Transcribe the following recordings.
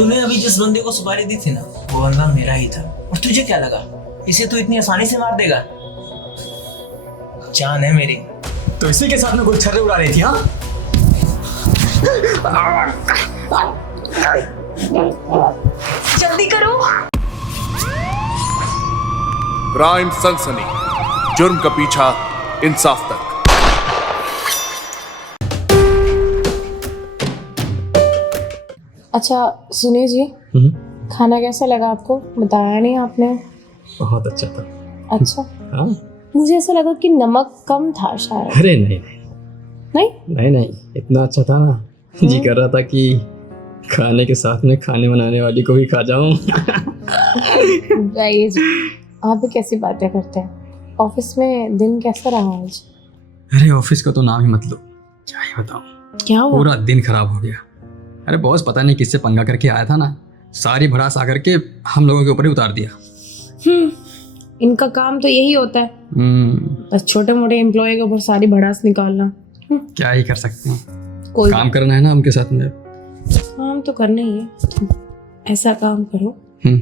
तूने अभी जिस बंदे को सुपारी दी थी ना, वो बंदा मेरा ही था। और तुझे क्या लगा इसे तू इतनी आसानी से मार देगा? जान है मेरी। तो इसी के साथ में कोई छर्रे उड़ा रही थी? हाँ, जल्दी करो। क्राइम सनसनी, जुर्म का पीछा इंसाफ तक। अच्छा सुनिए जी, खाना कैसा लगा आपको? बताया नहीं आपने। बहुत अच्छा था। अच्छा, हाँ? मुझे ऐसा लगा कि नमक कम था शायद। अरे नहीं नहीं नहीं नहीं, इतना अच्छा था ना, जी कर रहा था कि खाने के साथ में खाने बनाने वाली को भी खा जाऊं। जाइए जी, आप भी कैसी बातें करते हैं। ऑफिस में दिन कैसा रहा आज? अरे ऑफिस का तो नाम ही मत लो, क्या ही बताऊं। क्या हुआ? पूरा दिन खराब हो गया। अरे बॉस पता नहीं किससे पंगा करके आया था ना, सारी भड़ास आकर के हम लोगों के ऊपर ही उतार दिया। इनका काम तो यही होता है, बस छोटे मोटे एम्प्लॉय के ऊपर सारी भड़ास निकालना। क्या ही कर सकते हैं, कोई काम करना है ना उनके साथ में। काम तो करना ही है। ऐसा काम करो हम्म,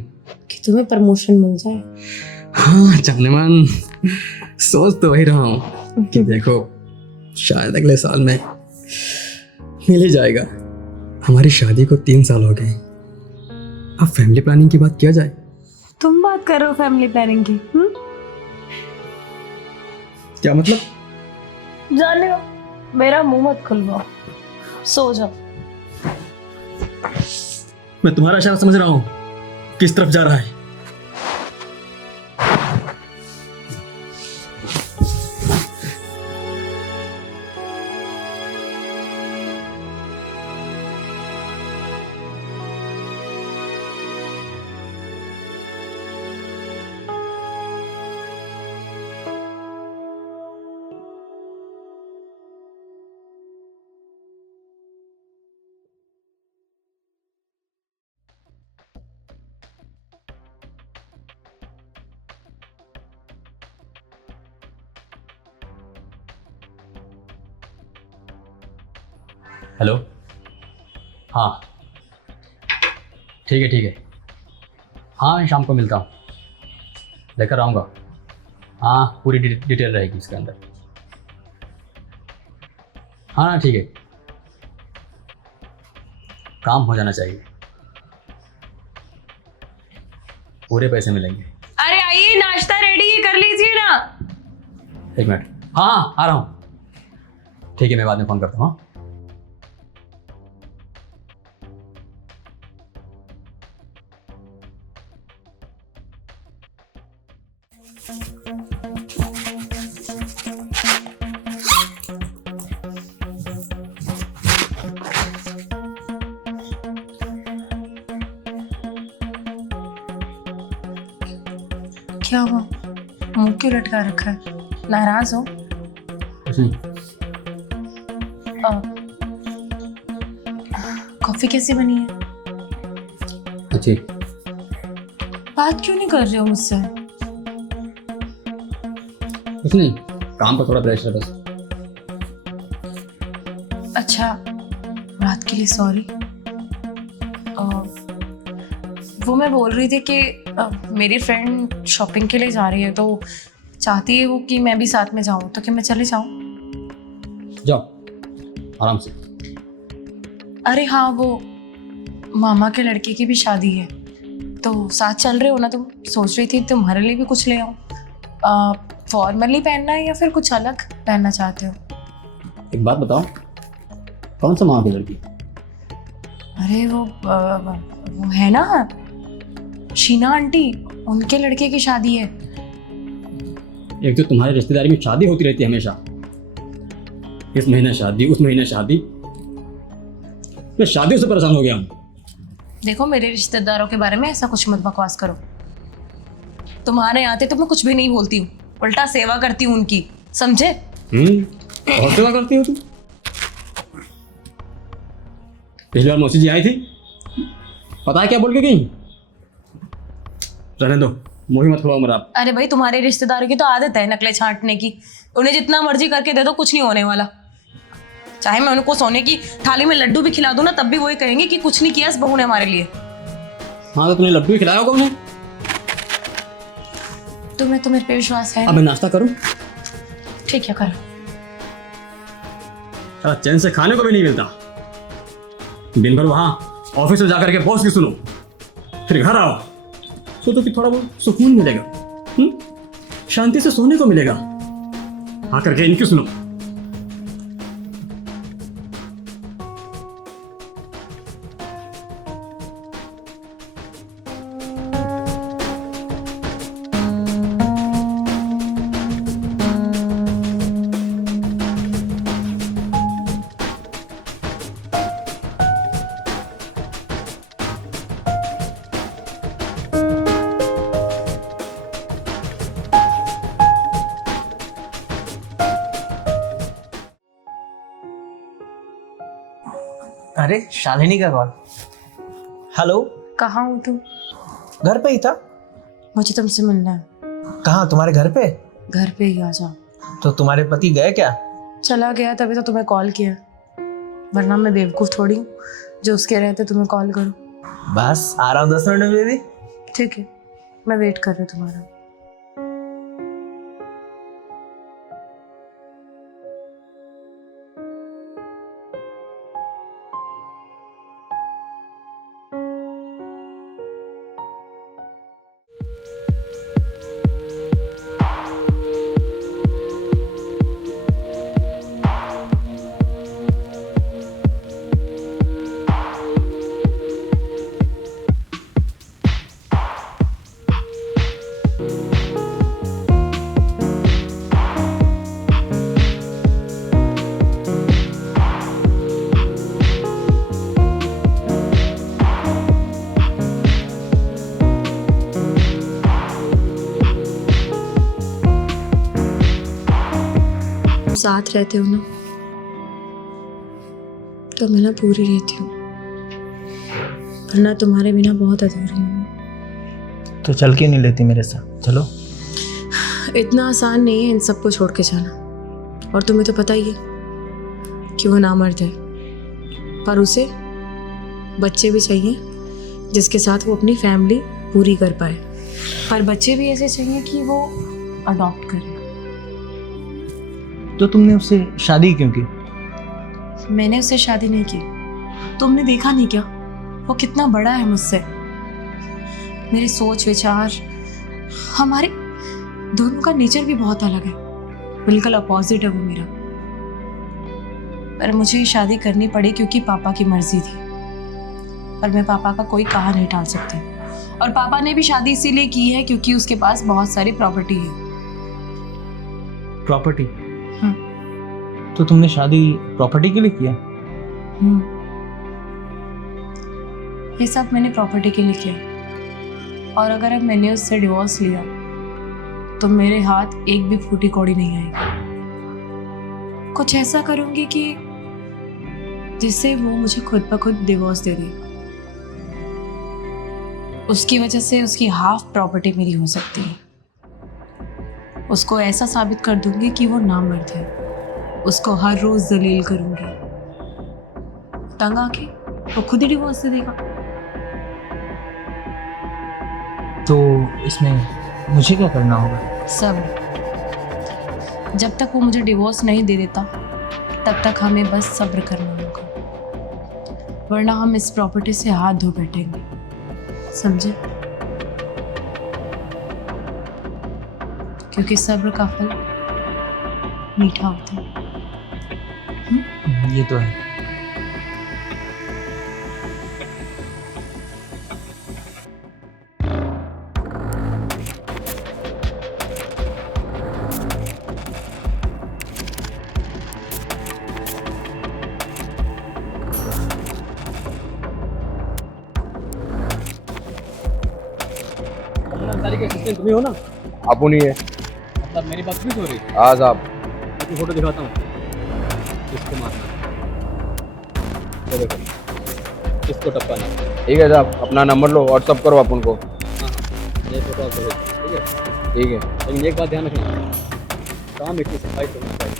कि तुम्हें प्रमोशन मिल जाए। हाँ जाने मन, सोच तो वही रहा हूँ कि देखो शायद अगले साल में मिल ही जाएगा। हमारी शादी को 3 साल हो गए, अब फैमिली प्लानिंग की बात किया जाए। तुम बात कर रहे हो फैमिली प्लानिंग की? क्या मतलब? जाने दो, मेरा मुंह मत खुलवाओ, सो जाओ। मैं तुम्हारा इशारा समझ रहा हूँ, किस तरफ जा रहा है। हेलो, हाँ ठीक है। हाँ मैं शाम को मिलता हूँ, लेकर आऊँगा। हाँ पूरी डिटेल रहेगी इसके अंदर। हाँ ठीक है, काम हो जाना चाहिए, पूरे पैसे मिलेंगे। अरे आइए, नाश्ता रेडी है, कर लीजिए ना। 1 मिनट, हाँ आ रहा हूँ। ठीक है, मैं बाद में फ़ोन करता हूँ। हाँ क्या हुआ? मुंह क्यों लटका रखा है? नाराज हो? कुछ नहीं। कॉफी कैसी बनी है? अच्छी। बात क्यों नहीं कर रहे हो मुझसे? कुछ नहीं, काम का थोड़ा प्रेशर है बस। अच्छा, बात के लिए सॉरी। वो मैं बोल रही थी कि मेरी फ्रेंड शॉपिंग के लिए जा रही है, तो चाहती है वो कि मैं भी साथ में जाऊं, तो क्या मैं चले जाऊं? जाओ आराम से। अरे हाँ, वो मामा के लड़के की भी शादी है, तो साथ चल रहे हो ना तुम? सोच रही थी तुम्हारे लिए भी कुछ ले आऊं। फॉर्मली पहनना है या फिर कुछ अलग पहनना चाहते हो? एक बात बताओ, कौन सा मामा की लड़की? अरे वो है ना, शीना आंटी, उनके लड़के की शादी है। एक तो तुम्हारी रिश्तेदारी में शादी होती रहती है हमेशा, इस महीने शादी, उस महीने शादी। मैं शादियों से परेशान हो गया हूँ। देखो, मेरे रिश्तेदारों के बारे में ऐसा कुछ मत बकवास करो। तुम्हारे आते तो मैं कुछ भी नहीं बोलती हूँ, उल्टा सेवा करती हूँ उनकी, समझे? और सेवा करती हो तुम? पिछली बार मौसी जी आई थी, पता है क्या बोल के गई? रहने दो, मोही मत खुलाओ मेरा। अरे भाई, तुम्हारे रिश्तेदारों की तो आदत है नकले छांटने की। उन्हें जितना मर्जी करके दे दो, कुछ नहीं होने वाला। चाहे मैं उनको सोने की थाली में लड्डू भी खिला दूं ना, तब भी वही कहेंगे कि कुछ नहीं किया इस बहू ने हमारे लिए। हाँ तो तूने लड्डू ही खिलाया होगा उन्हें। तुम्हें तो मेरे पे विश्वास है अब मैं नाश्ता करूँ? ठीक है कर। साला चैन से खाने को भी नहीं मिलता। दिन भर वहाँ ऑफिस में जाकर के बॉस की सुनो, फिर घर आओ, सोचो कि थोड़ा बहुत सुकून मिलेगा, शांति से सोने को मिलेगा। आकर के इनकी सुनो। अरे शालिनी का कॉल। हेलो, कहाँ हो तुम? घर पे ही था। मुझे तुमसे मिलना है। कहाँ, तुम्हारे घर पे? घर पे ही आ जाओ। तो तुम्हारे पति गए क्या? चला गया तभी तो तुम्हें कॉल किया, वरना मैं बेवकूफ़ थोड़ी हूँ जो उसके रहते तुम्हें कॉल करूँ। बस आ रहा हूँ 10 मिनट में बेबी। ठीक है, मैं वेट कर रही हूँ तुम्हारा। साथ रहते हो ना तो मैं ना पूरी रहती हूँ, वरना तुम्हारे बिना बहुत अधूरी हूँ। तो चल क्यों नहीं लेती मेरे साथ? चलो। इतना आसान नहीं है इन सबको छोड़ के जाना, और तुम्हें तो पता ही है कि वो नामर्द है, पर उसे बच्चे भी चाहिए जिसके साथ वो अपनी फैमिली पूरी कर पाए। पर बच्चे भी ऐसे चाहिए कि वो अडॉप्ट करे। तो तुमने उससे शादी क्यों की? मैंने उससे शादी नहीं की। तुमने देखा नहीं क्या वो कितना बड़ा है मुझसे? मेरे सोच विचार, हमारे दोनों का नेचर भी बहुत अलग है, बिल्कुल अपोजिट है वो मेरा। पर मुझे शादी करनी पड़ी क्योंकि पापा की मर्जी थी, पर मैं पापा का कोई कहा नहीं टाल सकती। और पापा ने भी शादी इसीलिए की है क्योंकि उसके पास बहुत सारी प्रॉपर्टी है। प्रॉपर्टी? तो तुमने शादी प्रॉपर्टी के लिए किया? ये सब मैंने प्रॉपर्टी के लिए किया, और अगर अब मैंने उससे डिवोर्स लिया तो मेरे हाथ एक भी फूटी कौड़ी नहीं आएगी। कुछ ऐसा करूंगी कि जिससे वो मुझे खुद ब खुद डिवोर्स दे दे। उसकी वजह से उसकी हाफ प्रॉपर्टी मेरी हो सकती है। उसको ऐसा साबित कर दूंगी कि वो नामर्द है, उसको हर रोज जलील करूंगी, तंग आके वो खुद ही डिवोर्स दे देगा। तो इसमें मुझे क्या करना होगा? सब्र। जब तक वो मुझे डिवोर्स नहीं दे देता तब तक हमें बस सब्र करना होगा, वरना हम इस प्रॉपर्टी से हाथ धो बैठेंगे, समझे? क्योंकि सब्र का फल मीठा होता है। ये तो है। तुम्ही हो ना? आप उन्हीं है। मतलब मेरी बात नहीं हो रही? आज आप मैं फोटो दिखाता हूँ, इसको मारना, ये देखो, इसको टपकाना। ठीक है साहब, अपना नंबर लो, व्हाट्सअप करो आप उनको। हाँ, ये फोटो आप भेजो, ठीक है? ठीक है। लेकिन एक बात ध्यान रखना, काम इतनी सफाई से होना चाहिए।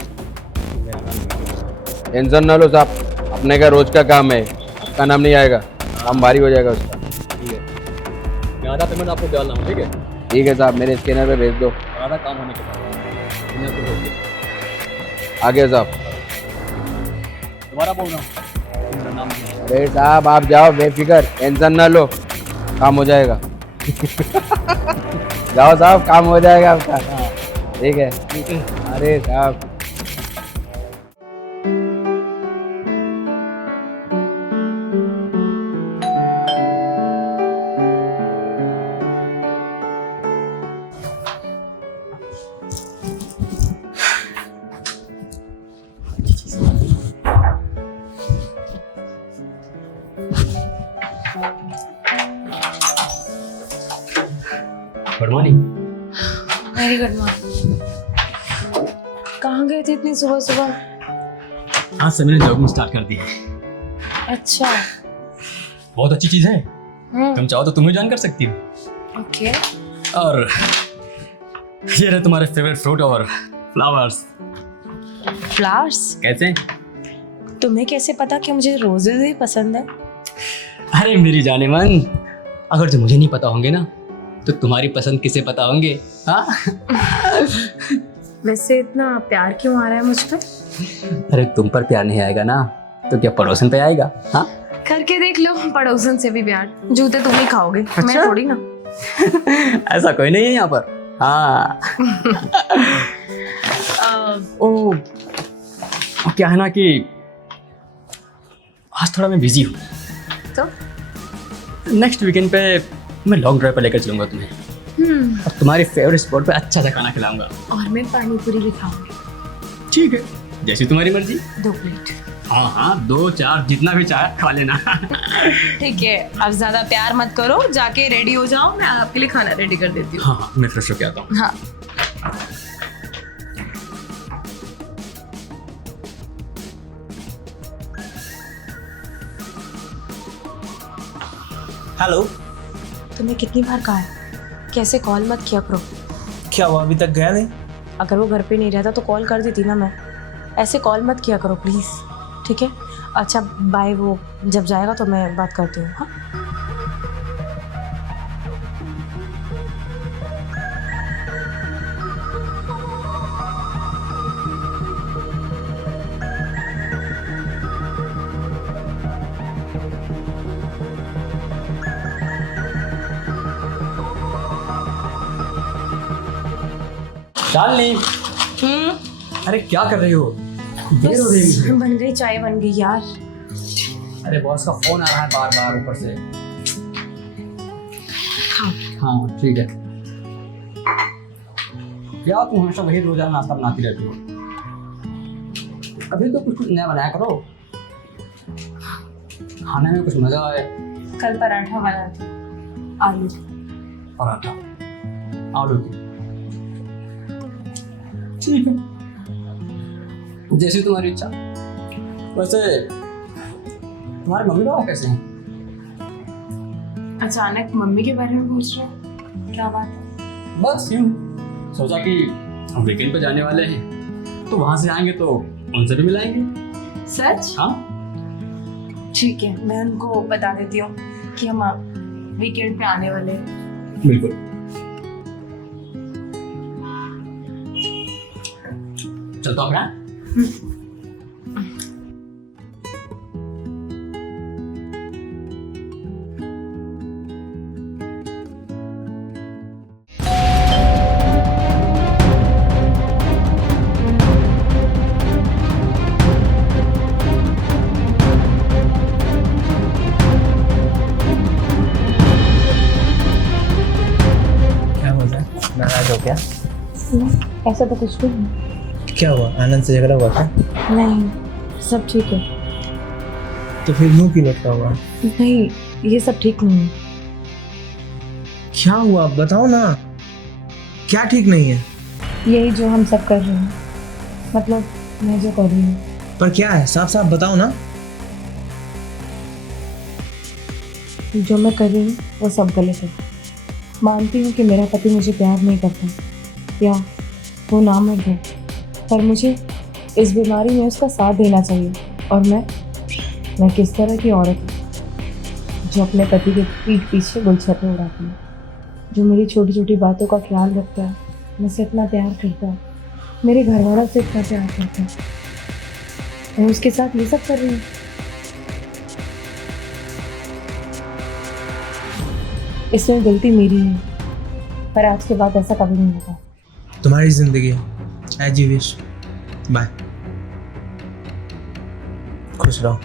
मेरा काम नहीं। टेंशन ना लो साहब, अपने का रोज का काम है, आपका नाम नहीं आएगा, काम भारी हो जाएगा उसका। ठीक है। मैं आधा पेमेंट आपको डाल रहा हूँ, ठीक है? ठीक है साहब, मेरे स्कैनर पे भेज दो। और आधा काम होने के बाद स्कैनर पे भेज दो। आगे साहब। दोबारा बोल रहा हूँ, मेरा नाम नहीं है। अरे साहब आप जाओ, बेफिक्र, टेंशन ना लो, काम हो जाएगा। जाओ साहब, काम हो जाएगा आपका। ठीक है। अरे साहब good morning. Very good morning. कहाँ गए थे इतनी सुबह सुबह? आज से मैंने जॉगिंग स्टार्ट कर दी है। अच्छा। बहुत अच्छी चीज़ है, तुम चाहो तो तुम्हें ज्वाइन कर सकती हो। ओके। और ये रहे तुम्हारे फेवरेट फ्रूट और फ्लावर्स। फ्लावर्स? कैसे? तुम्हें कैसे पता कि मुझे रोजेज ही पसंद है? अरे मेरी जाने मन, अगर जो मुझे नहीं पता होंगे ना तो तुम्हारी पसंद किसे पता होंगे? हाँ? वैसे इतना प्यार क्यों आ रहा है मुझ पे? अरे तुम पर प्यार नहीं आएगा ना तो क्या पड़ोसन पे आएगा? हाँ? करके देख लो, पड़ोसन से भी प्यार। जूते तुम ही खाओगे, मैं थोड़ी ना। ऐसा कोई नहीं है यहाँ पर। हाँ। ओ क्या है ना कि आज थोड़ा मैं बिजी हूँ, तो नेक्स्ट वीकेंड पे मैं लॉन्ग ड्राइव पर लेकर चलूंगा तुम्हें और तुम्हारे फेवरेट स्पॉट पे अच्छा सा खाना खिलाऊंगा। और मैं पानी पूरी भी खाऊंगी। ठीक है, जैसी तुम्हारी मर्जी। 2 प्लेट। हाँ हाँ, 2 4 जितना भी चाहे खा लेना। ठीक है, अब ज्यादा प्यार मत करो, जाके रेडी हो जाओ, मैं आपके लिए खाना रेडी कर देती हूँ। हाँ हाँ, मैं फ्रेश होके आता हूँ। हाँ। हेलो। तुम्हें कितनी बार कहा है कैसे कॉल मत किया करो? क्या हुआ, अभी तक गया नहीं? अगर वो घर पे नहीं रहता तो कॉल कर देती ना मैं। ऐसे कॉल मत किया करो प्लीज़, ठीक है? अच्छा बाय, वो जब जाएगा तो मैं बात करती हूँ। हाँ। शालिनी, अरे क्या कर रही हो? देर हो रही है मुझे। बन गई, चाय बन गई यार। अरे बॉस का फोन आ रहा है बार बार ऊपर से। हाँ ठीक है। क्या तुम हमेशा वही रोजाना नाश्ता बनाती रहती हो? कभी तो कुछ कुछ नया बनाया करो, खाने में कुछ मजा आए। कल पराठा बना था, आलू पराठा आलू की। ठीक है, जैसी तुम्हारी इच्छा। वैसे तुम्हारे मम्मी पापा कैसे हैं? अचानक मम्मी के बारे में पूछ रहे हो, क्या बात है? बस यूं सोचा कि हम वीकेंड पे जाने वाले हैं तो वहां से आएंगे तो उनसे भी मिलाएंगे। सच? हाँ ठीक है, मैं उनको बता देती हूँ कि हम वीकेंड पे आने वाले हैं। बिल्कुल। चलता हूँ मैं। क्या हुआ था? नाराज हो क्या? ऐसा तो कुछ भी नहीं। क्या हुआ, आनंद से झगड़ा हुआ क्या? नहीं, सब ठीक है। तो फिर मुंह क्यों लटका हुआ? नहीं, ये सब ठीक नहीं है। क्या हुआ बताओ ना, क्या ठीक नहीं है? यही जो हम सब कर रहे हैं, मतलब मैं जो कर रही हूँ। पर क्या है, साफ साफ बताओ ना। जो मैं कर रही हूँ वो सब गलत है। मानती हूँ कि मेरा पति मुझे प्यार नहीं करता या वो नामर्द है, पर मुझे इस बीमारी में उसका साथ देना चाहिए। और मैं किस तरह की औरत हूँ जो अपने पति के पीठ पीछे गुलछर्रे उड़ाती है। जो मेरी छोटी छोटी बातों का ख्याल रखता है, मुझसे इतना प्यार करता है, मेरे घर वालों से इतना प्यार करता है, मैं उसके साथ ये सब कर रही हूँ। इसमें गलती मेरी है, पर आज के बाद ऐसा कभी नहीं होगा। तुम्हारी जिंदगी एज यू विश। बाय। खुश रहो।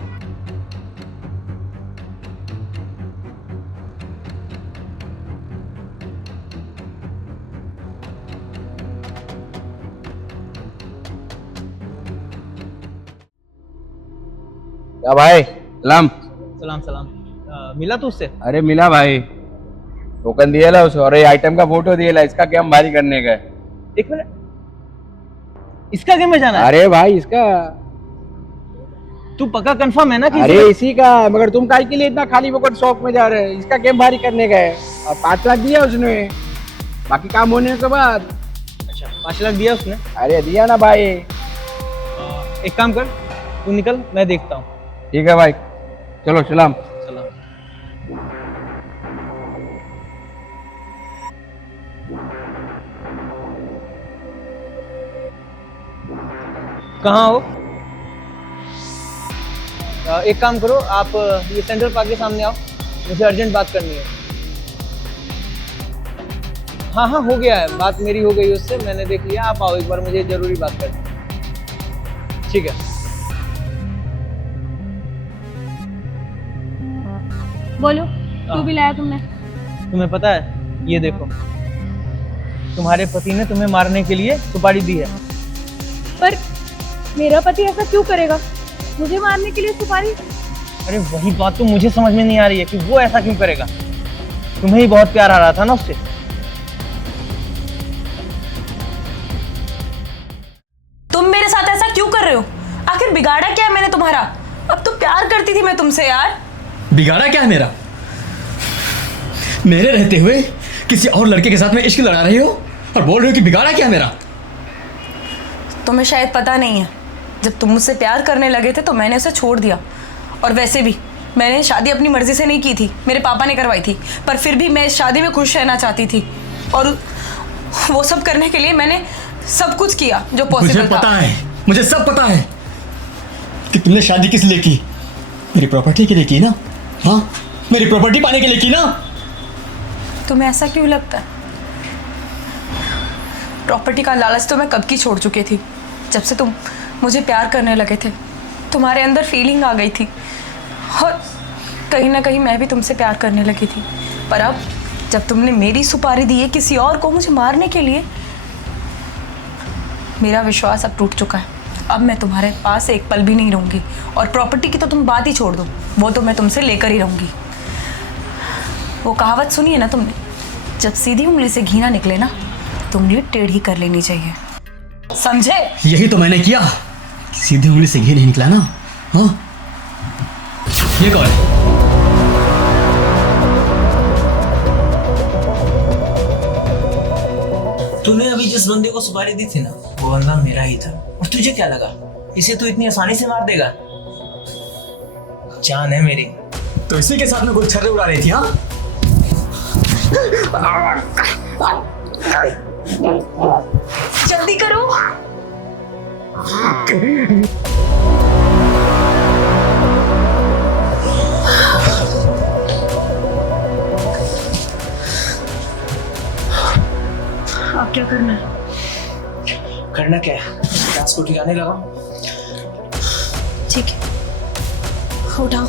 क्या भाई, सलाम। सलाम सलाम। मिला तू उससे? अरे मिला भाई, टोकन दिया ला उसे और ये आइटम का फोटो दिया ला, इसका क्या हम भारी करने का है। एक मिनट, इसका गेम में जाना है? अरे भाई इसका, तू पक्का कंफर्म है ना कि अरे इसी का, मगर तुम काय के लिए इतना खाली वक्त शौक में जा रहे हैं। इसका गेम भारी करने का है और 5 लाख दिया उसने, बाकी काम होने के बाद। अच्छा 5 लाख दिया उसने? अरे दिया ना भाई। एक काम कर, तू निकल, मैं देखता हूँ। ठीक है भाई, चलो सलाम। सलाम। कहाँ हो? एक काम करो, आप ये सेंट्रल पार्क के सामने आओ, मुझे अर्जेंट बात करनी है। हाँ हाँ हो गया है, बात मेरी हो गई उससे, मैंने देख लिया। आप आओ एक बार, मुझे जरूरी बात करनी है। ठीक है। बोलो, क्यों भी लाया तुमने? तुम्हें पता है, ये देखो, तुम्हारे पति ने तुम्हें मारने के लिए सुपारी दी है। पर मेरा पति ऐसा क्यों करेगा, मुझे मारने के लिए सुपारी? अरे वही बात तो मुझे समझ में नहीं आ रही है कि वो ऐसा क्यों करेगा। तुम्हें ही बहुत प्यार आ रहा था ना उससे। तुम मेरे साथ ऐसा क्यों कर रहे हो? आखिर बिगाड़ा क्या है मैंने तुम्हारा? अब तो प्यार करती थी मैं तुमसे यार। बिगाड़ा क्या है मेरा? मेरे रहते हुए किसी और लड़के के साथ में इश्क लड़ा रही हो और बोल रही हो कि बिगाड़ा क्या है मेरा? तुम्हें शायद पता नहीं है, जब तुम मुझसे प्यार करने लगे थे तो मैंने उसे छोड़ दिया। और वैसे भी मैंने शादी अपनी मर्जी से नहीं की थी, मेरे पापा ने करवाई थी। पर फिर भी मैं इस शादी में खुश रहना चाहती थी, और वो सब करने के लिए मैंने सब कुछ किया जो पॉसिबल था। मुझे पता है, मुझे सब पता है कि तुमने शादी किस लिए की। मेरी प्रॉपर्टी के लिए की ना? हाँ, मेरी प्रॉपर्टी पाने के लिए की ना? तुम्हें ऐसा क्यों लगता है? प्रॉपर्टी का लालच तो मैं कब की छोड़ चुकी थी। जब से तुम मुझे प्यार करने लगे थे, तुम्हारे अंदर फीलिंग आ गई थी, और कहीं ना कहीं मैं भी तुमसे प्यार करने लगी थी। पर अब जब तुमने मेरी सुपारी दी है किसी और को मुझे मारने के लिए, मेरा विश्वास अब टूट चुका है। अब मैं तुम्हारे पास एक पल भी नहीं रहूंगी, और प्रॉपर्टी की तो तुम बात ही छोड़ दो, वो तो मैं तुमसे लेकर ही रहूंगी। वो कहावत सुनी है ना तुमने, जब सीधी उंगली से घी ना निकले ना, तो उंगली टेढ़ी कर लेनी चाहिए, समझे? यही तो मैंने किया, सीधी उंगली से घी नहीं निकला ना। हाँ, ये कौन है? तूने अभी जिस बंदे को सुपारी दी थी ना, वो बंदा मेरा ही था। और तुझे क्या लगा इसे तू इतनी आसानी से मार देगा? जान है मेरी। तो इसी के साथ में कुछ छर्रे उड़ा रही थी? हाँ, जल्दी करो। अब क्या करना है? करना क्या है, गैस को ठिकाने लगाओ। ठीक है, उठाओ।